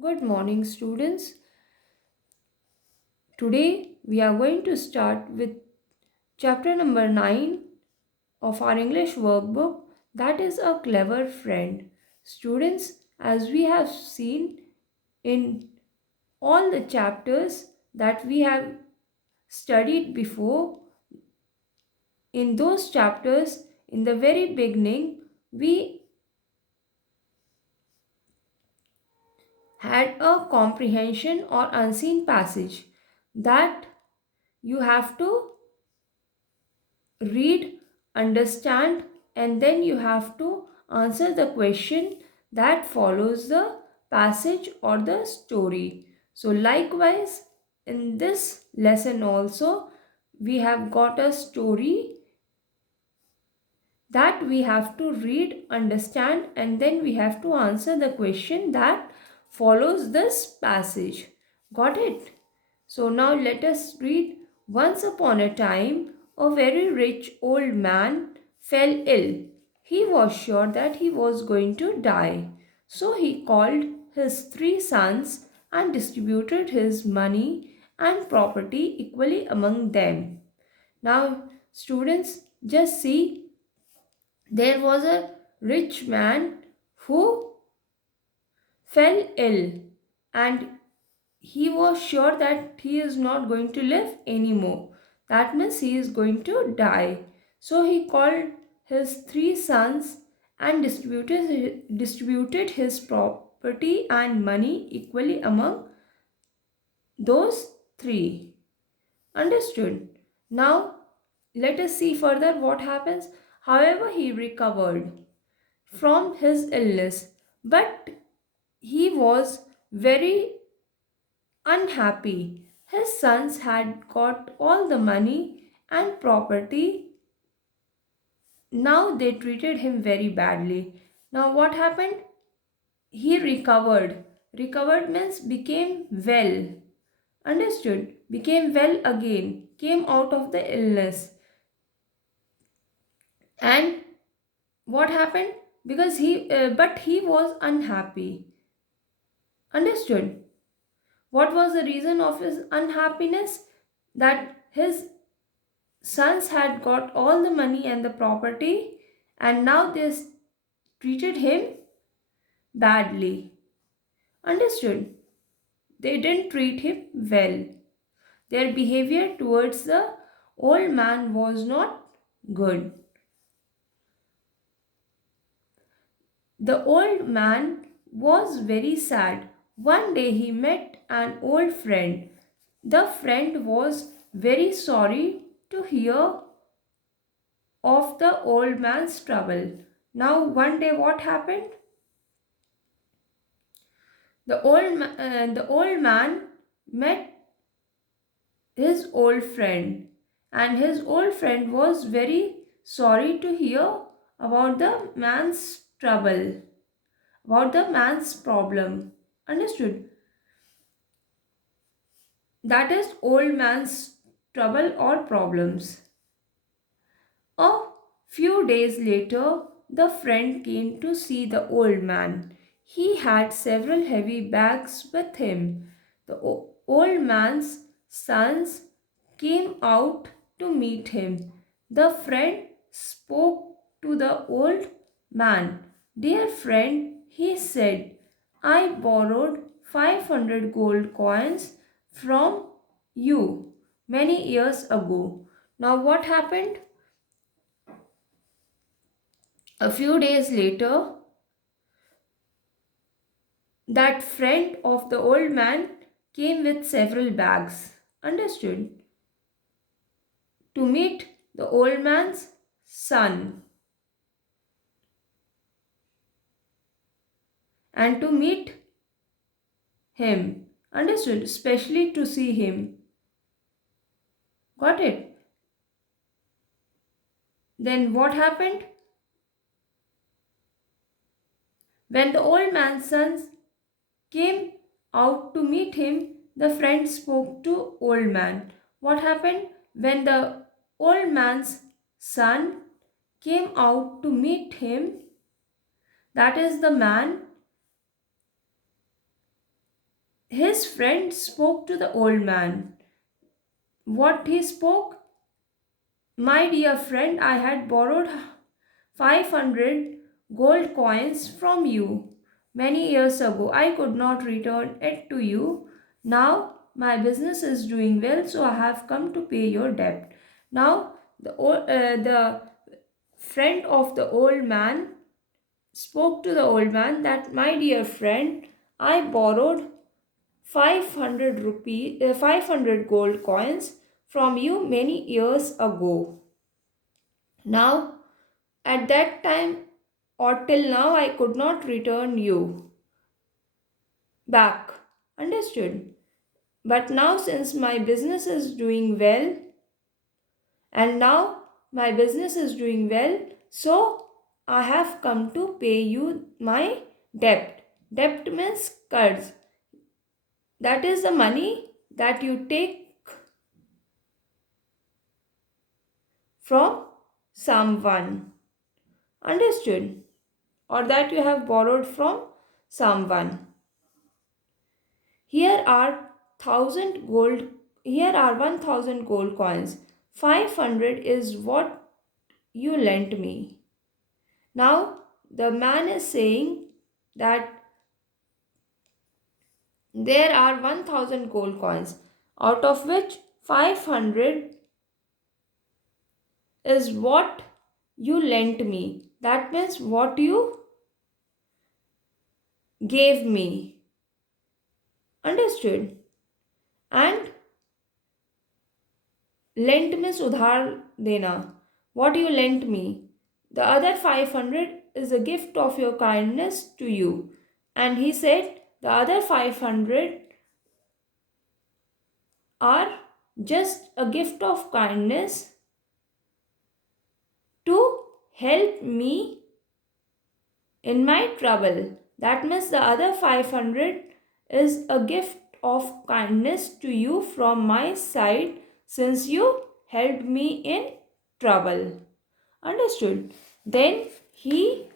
Good morning, students. Today we are going to start with chapter number 9 of our English workbook, that is a clever friend. Students, as we have seen in all the chapters that we have studied before, in those chapters, in the very beginning, we had a comprehension or unseen passage that you have to read, understand, and then you have to answer the question that follows the passage or the story. So, likewise, in this lesson also, we have got a story that we have to read, understand, and then we have to answer the question that follows this passage. Got it? So now let us read. Once upon a time, a very rich old man fell ill. He was sure that he was going to die. So he called his three sons and distributed his money and property equally among them. Now, students, just see, there was a rich man who fell ill and he was sure that he is not going to live anymore. That means he is going to die. So he called his three sons and distributed his property and money equally among those three. Understood? Now let us see further what happens. However, he recovered from his illness, but he was very unhappy. His sons had got all the money and property. Now they treated him very badly. Now what happened? He recovered. Recovered means became well. Understood? Became well again. Came out of the illness. And what happened? But he was unhappy. Understood? What was the reason of his unhappiness? That his sons had got all the money and the property and now they treated him badly. Understood? They didn't treat him well. Their behavior towards the old man was not good. The old man was very sad. One day he met an old friend. The friend was very sorry to hear of the old man's trouble. Now, one day, what happened? The old man met his old friend, and his old friend was very sorry to hear about the man's trouble, about the man's problem. Understood? That is old man's trouble or problems. A few days later, the friend came to see the old man. He had several heavy bags with him. The old man's sons came out to meet him. The friend spoke to the old man. Dear friend, he said, I borrowed 500 gold coins from you many years ago. Now, what happened? A few days later, that friend of the old man came with several bags. Understood? To meet the old man's son and to meet him. Understood? Especially to see him. Got it? Then what happened? When the old man's sons came out to meet him, the friend spoke to old man. What happened? When the old man's son came out to meet him, that is the man, his friend spoke to the old man. What he spoke? My dear friend, I had borrowed 500 gold coins from you many years ago. I could not return it to you. Now my business is doing well, so I have come to pay your debt. Now the friend of the old man spoke to the old man that, my dear friend, I borrowed 500 gold coins from you many years ago. Now, at that time or till now, I could not return you back. Understood? But now, since my business is doing well, and now my business is doing well, so I have come to pay you my debt. Debt means cards. That is the money that you take from someone. Understood? Or that you have borrowed from someone. Here are 1000 gold coins. 500 is what you lent me. Now the man is saying that there are 1000 gold coins, out of which 500 is what you lent me. That means what you gave me. Understood? And lent means udhar dena. What you lent me. The other 500 is a gift of your kindness to you. And he said the other 500 are just a gift of kindness to help me in my trouble. That means the other 500 is a gift of kindness to you from my side since you helped me in trouble. Understood? Then he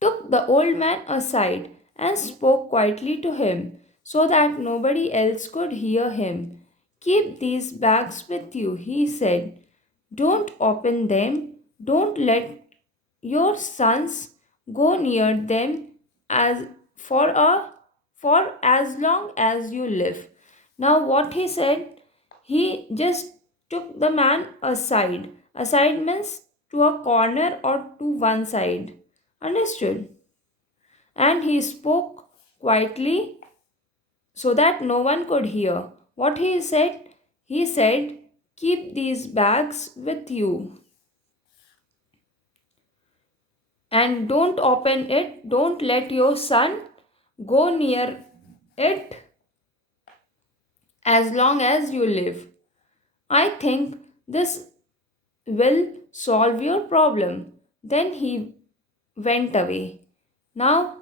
took the old man aside and spoke quietly to him so that nobody else could hear him. Keep these bags with you, he said. Don't open them. Don't let your sons go near them as for a for as long as you live. Now what he said, he just took the man aside. Aside means to a corner or to one side. Understood? And he spoke quietly so that no one could hear. What he said? He said, keep these bags with you and don't open it. Don't let your son go near it as long as you live. I think this will solve your problem. Then he went away. Now,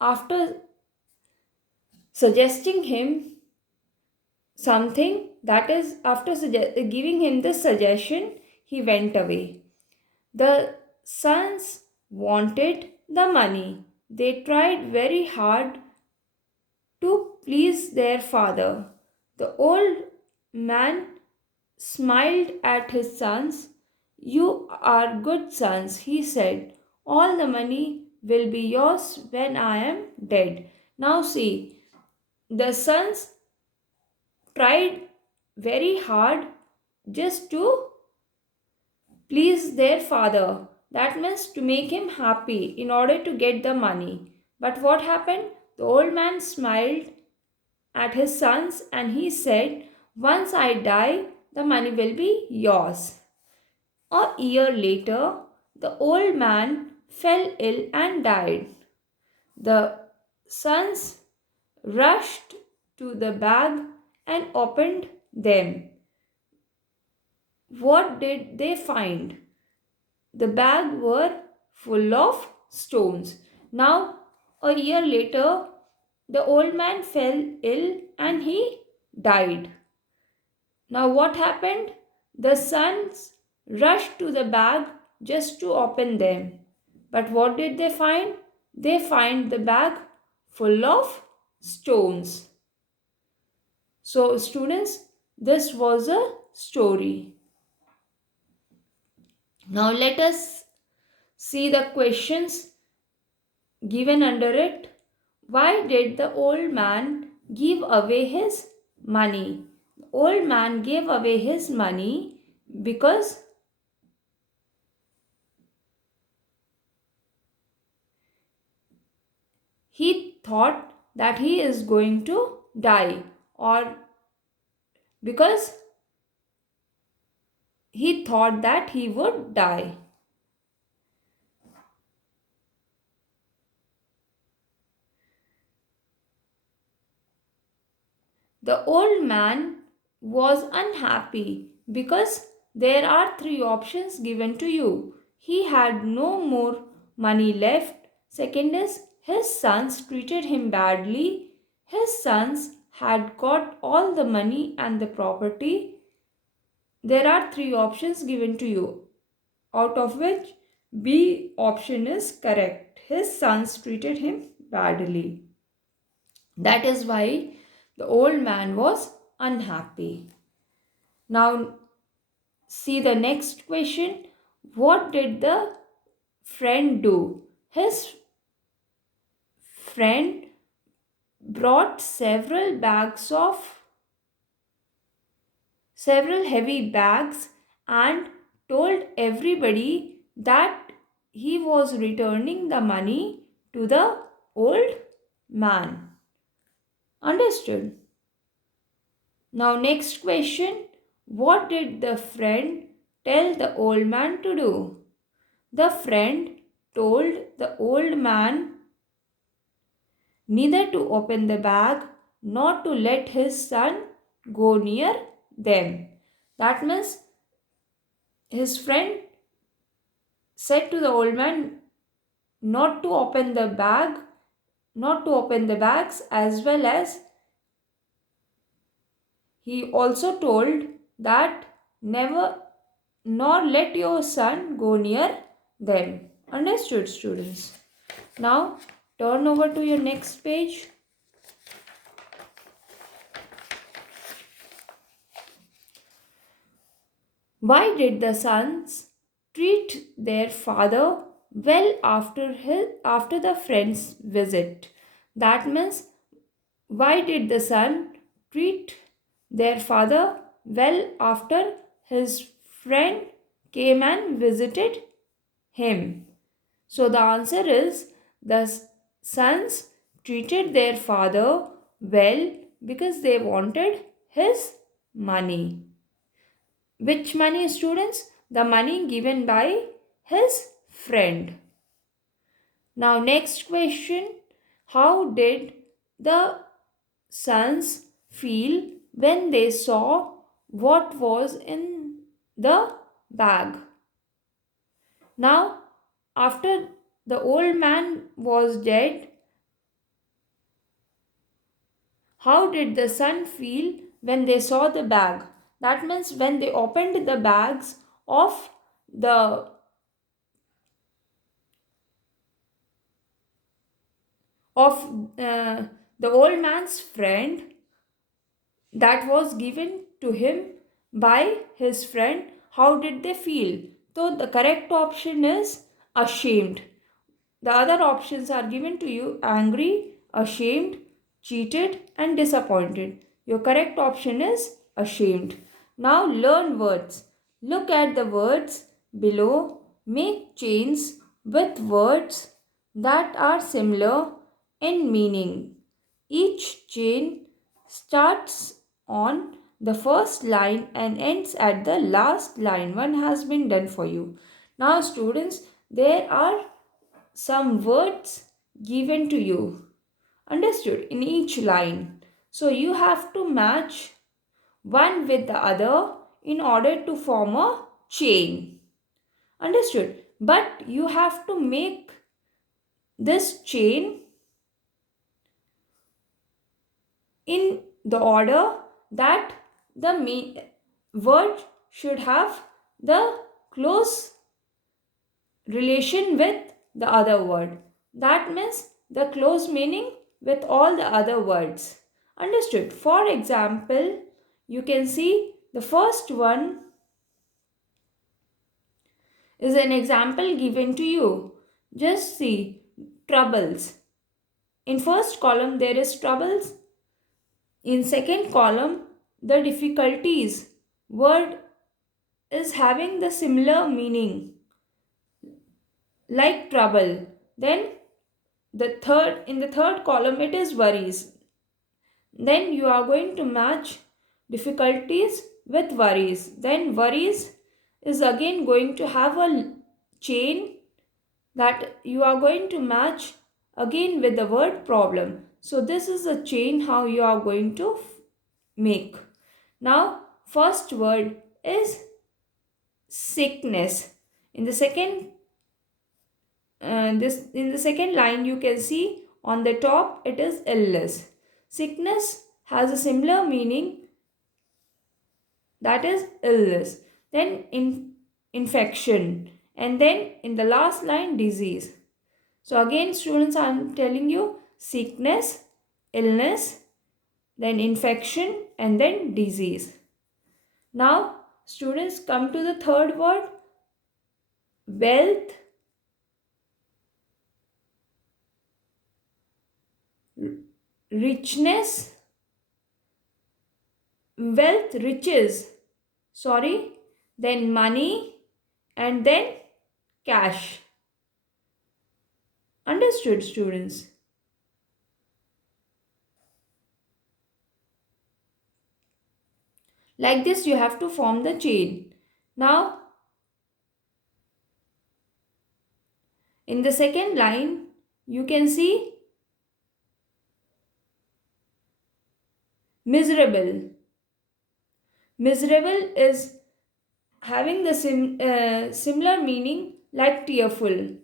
after suggesting him something, that is, after giving him this suggestion, he went away. The sons wanted the money. They tried very hard to please their father. The old man smiled at his sons. You are good sons, he said. All the money will be yours when I am dead. Now see, the sons tried very hard just to please their father. That means to make him happy in order to get the money. But what happened? The old man smiled at his sons and he said, once I die, the money will be yours. A year later, the old man fell ill and died. The sons rushed to the bag and opened them. What did they find? The bag were full of stones. Now, a year later, the old man fell ill and he died. Now, what happened? The sons rushed to the bag just to open them. But what did they find? They find the bag full of stones. So, students, this was a story. Now, let us see the questions given under it. Why did the old man give away his money? The old man gave away his money because he thought that he is going to die, or because he thought that he would die. The old man was unhappy because there are three options given to you. He had no more money left. Second is his sons treated him badly. His sons had got all the money and the property. There are three options given to you, out of which B option is correct. His sons treated him badly. That is why the old man was unhappy. Now, see the next question. What did the friend do? His friend brought several heavy bags and told everybody that he was returning the money to the old man. Understood? Now, next question. What did the friend tell the old man to do? The friend told the old man neither to open the bag nor to let his son go near them. That means his friend said to the old man not to open the bag, not to open the bags, as well as he also told that never nor let your son go near them. Understood, students? Now turn over to your next page. Why did the sons treat their father well after the friend's visit? That means, why did the son treat their father well after his friend came and visited him? So the answer is the sons treated their father well because they wanted his money. Which money, students? The money given by his friend. Now, next question. How did the sons feel when they saw what was in the bag? Now, after the old man was dead, how did the son feel when they saw the bag? That means when they opened the bags of the of uh, the old man's friend that was given to him by his friend, how did they feel? So the correct option is ashamed. The other options are given to you: angry, ashamed, cheated, and disappointed. Your correct option is ashamed. Now learn words. Look at the words below. Make chains with words that are similar in meaning. Each chain starts on the first line and ends at the last line. One has been done for you. Now, students, there are some words given to you. Understood? In each line. So, you have to match one with the other in order to form a chain. Understood? But you have to make this chain in the order that the word should have the close relation with the other word. That means the close meaning with all the other words. Understood? For example, you can see the first one is an example given to you. Just see troubles. In first column there is troubles. In second column the difficulties. Word is having the similar meaning like trouble. Then in the third column it is worries. Then you are going to match difficulties with worries. Then worries is again going to have a chain that you are going to match again with the word problem. So this is a chain how you are going to make. Now first word is sickness. In the second this in the second line you can see on the top it is illness. Sickness has a similar meaning, that is illness. Then infection, and then in the last line disease. So again students, I am telling you sickness, illness, then infection, and then disease. Now students, come to the third word, wealth, richness, wealth, riches, sorry, then money, and then cash. Understood students? Like this you have to form the chain. Now in the second line you can see miserable. Miserable is having the similar meaning like tearful.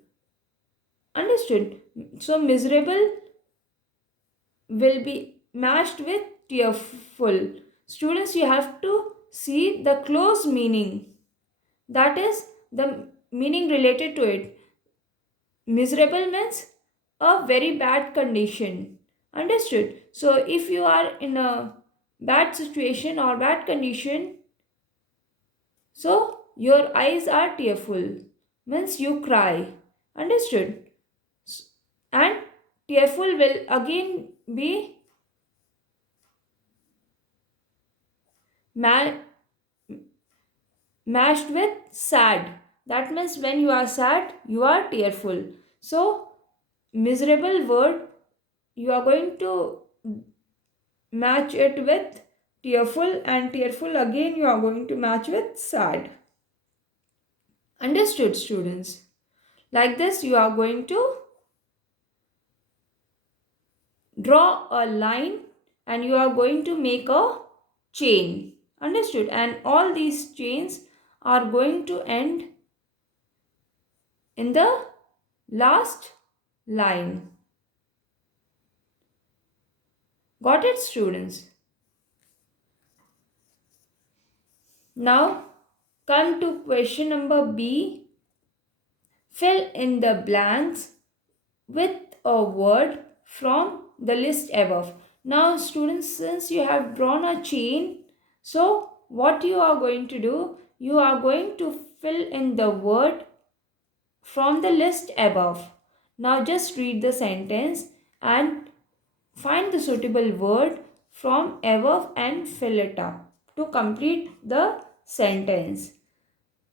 Understood? So miserable will be matched with tearful. Students, you have to see the close meaning. That is the meaning related to it. Miserable means a very bad condition. Understood? So if you are in a bad situation or bad condition, so your eyes are tearful, means you cry. Understood? And tearful will again be ma- matched with sad. That means when you are sad, you are tearful. So miserable word, you are going to match it with tearful, and tearful again you are going to match with sad. Understood students? Like this you are going to draw a line and you are going to make a chain. Understood? And all these chains are going to end in the last line. Got it students? Now come to question number B. Fill in the blanks with a word from the list above. Now students, since you have drawn a chain, so what you are going to do, you are going to fill in the word from the list above. Now just read the sentence and find the suitable word from above and fill it up to complete the sentence.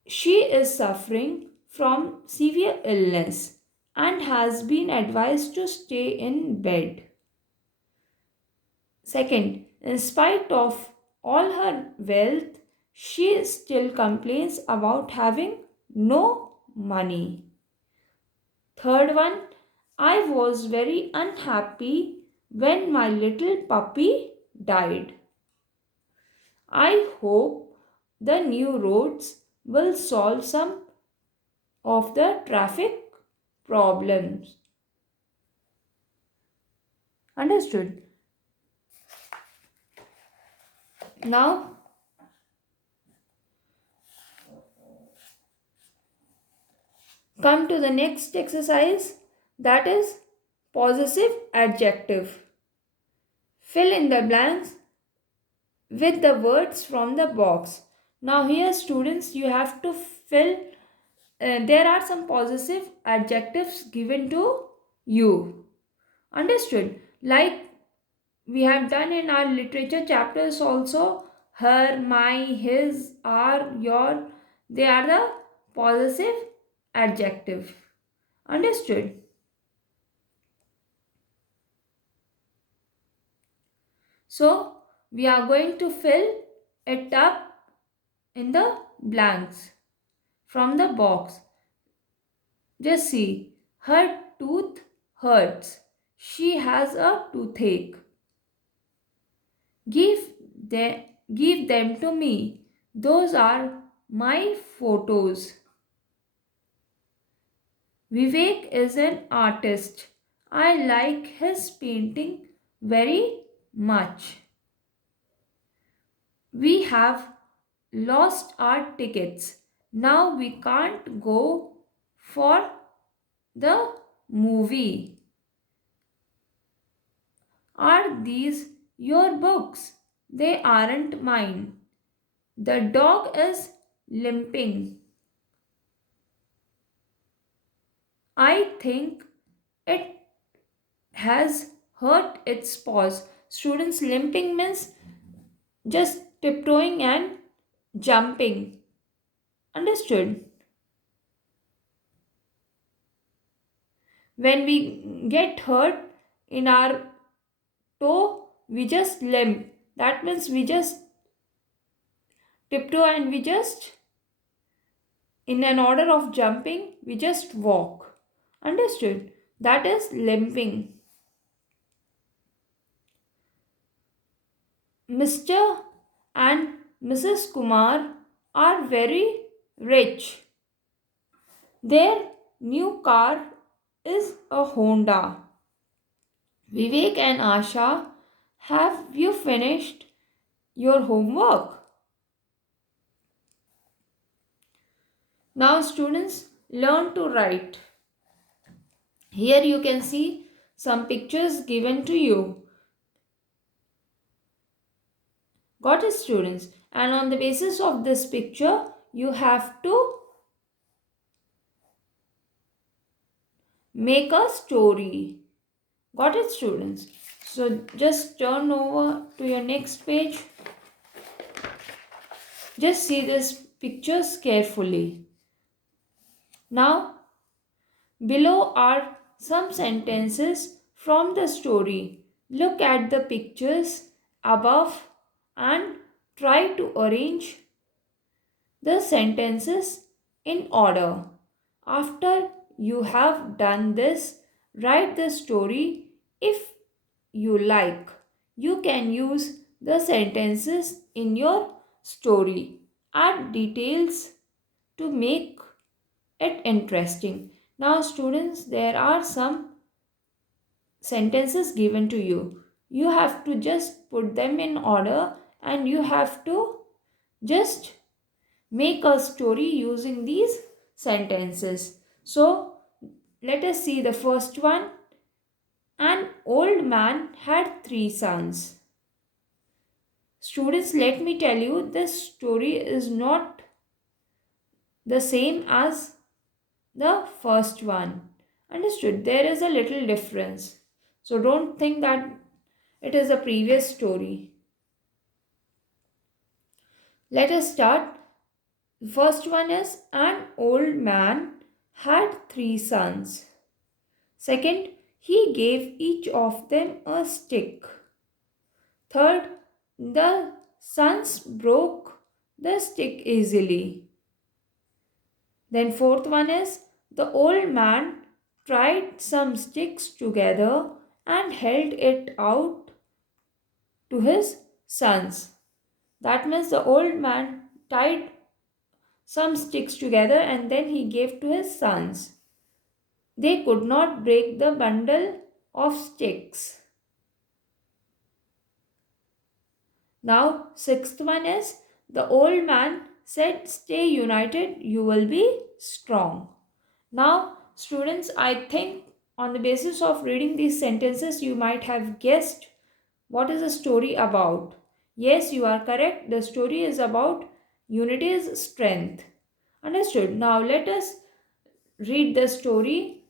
She is suffering from severe illness and has been advised to stay in bed. Second, in spite of all her wealth, she still complains about having no money. Third one, I was very unhappy when my little puppy died. I hope the new roads will solve some of the traffic problems. Understood? Now, come to the next exercise, that is possessive adjective. Fill in the blanks with the words from the box. Now here students, you have to fill, there are some possessive adjectives given to you. Understood? Like we have done in our literature chapters also, her, my, his, our, your, they are the possessive adjective. Understood? So we are going to fill it up in the blanks from the box. Just see, her tooth hurts. She has a toothache. Give them, give them to me. Those are my photos. Vivek is an artist. I like his painting very much. We have lost our tickets. Now we can't go for the movie. Are these your books? They aren't mine. The dog is limping. I think it has hurt its paws. Students, limping means just tiptoeing and jumping. Understood? When we get hurt in our toe, we just limp. That means we just tiptoe and we just, in an order of jumping, we just walk. Understood? That is limping. Mr. and Mrs. Kumar are very rich. Their new car is a Honda. Vivek and Asha, have you finished your homework? Now students, learn to write. Here you can see some pictures given to you. Got it, students? And on the basis of this picture, you have to make a story. Got it, students? So just turn over to your next page. Just see these pictures carefully. Now, below are some sentences from the story. Look at the pictures above and try to arrange the sentences in order. After you have done this, write the story if you like. You can use the sentences in your story. Add details to make it interesting. Now students, there are some sentences given to you. You have to just put them in order and you have to just make a story using these sentences. So let us see the first one. An old man had three sons. Students, let me tell you, this story is not the same as the first one. Understood? There is a little difference. So don't think that it is a previous story. Let us start. The first one is an old man had three sons. Second, he gave each of them a stick. Third, the sons broke the stick easily. Then fourth one is the old man tied some sticks together and held it out to his sons. That means the old man tied some sticks together and then he gave to his sons. They could not break the bundle of sticks. Now, sixth one is the old man said, "Stay united, you will be strong." Now, students, I think On the basis of reading these sentences, you might have guessed what is the story about. Yes, you are correct. The story is about unity's strength. Understood. Now let us read the story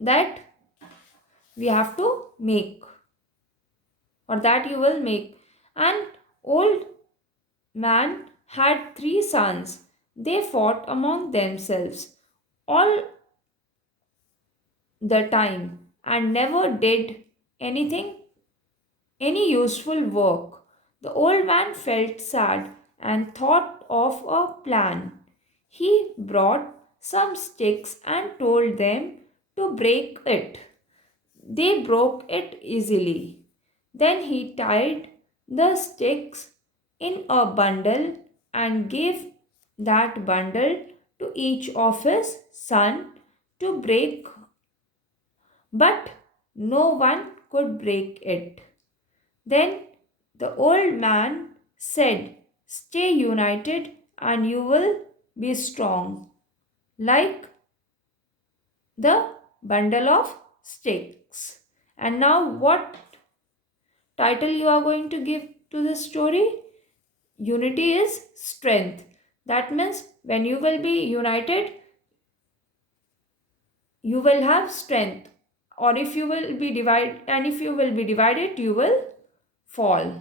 that we have to make, or that you will make. An old man had three sons. They fought among themselves all the time and never did anything, any useful work. The old man felt sad and thought of a plan. He brought some sticks and told them to break it. They broke it easily. Then he tied the sticks in a bundle and gave that bundle to each of his son to break, but no one could break it. Then the old man said, "Stay united and you will be strong, like the bundle of sticks." And now, what title you are going to give to this story? Unity is strength. That means when you will be united, you will have strength. Or if you will be divided, and if you will be divided, you will fall.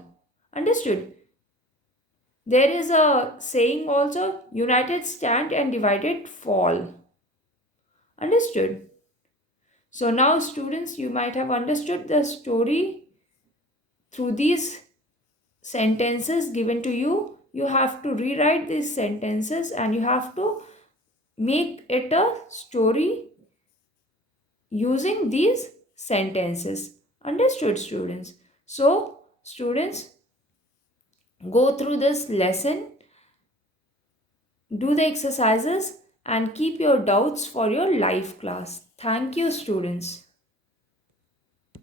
Understood? There is a saying also, united stand and divided fall. Understood? So now students, you might have understood the story through these sentences given to you. You have to rewrite these sentences and you have to make it a story using these sentences. Understood, students? So students, go through this lesson, do the exercises and keep your doubts for your live class. Thank you, students.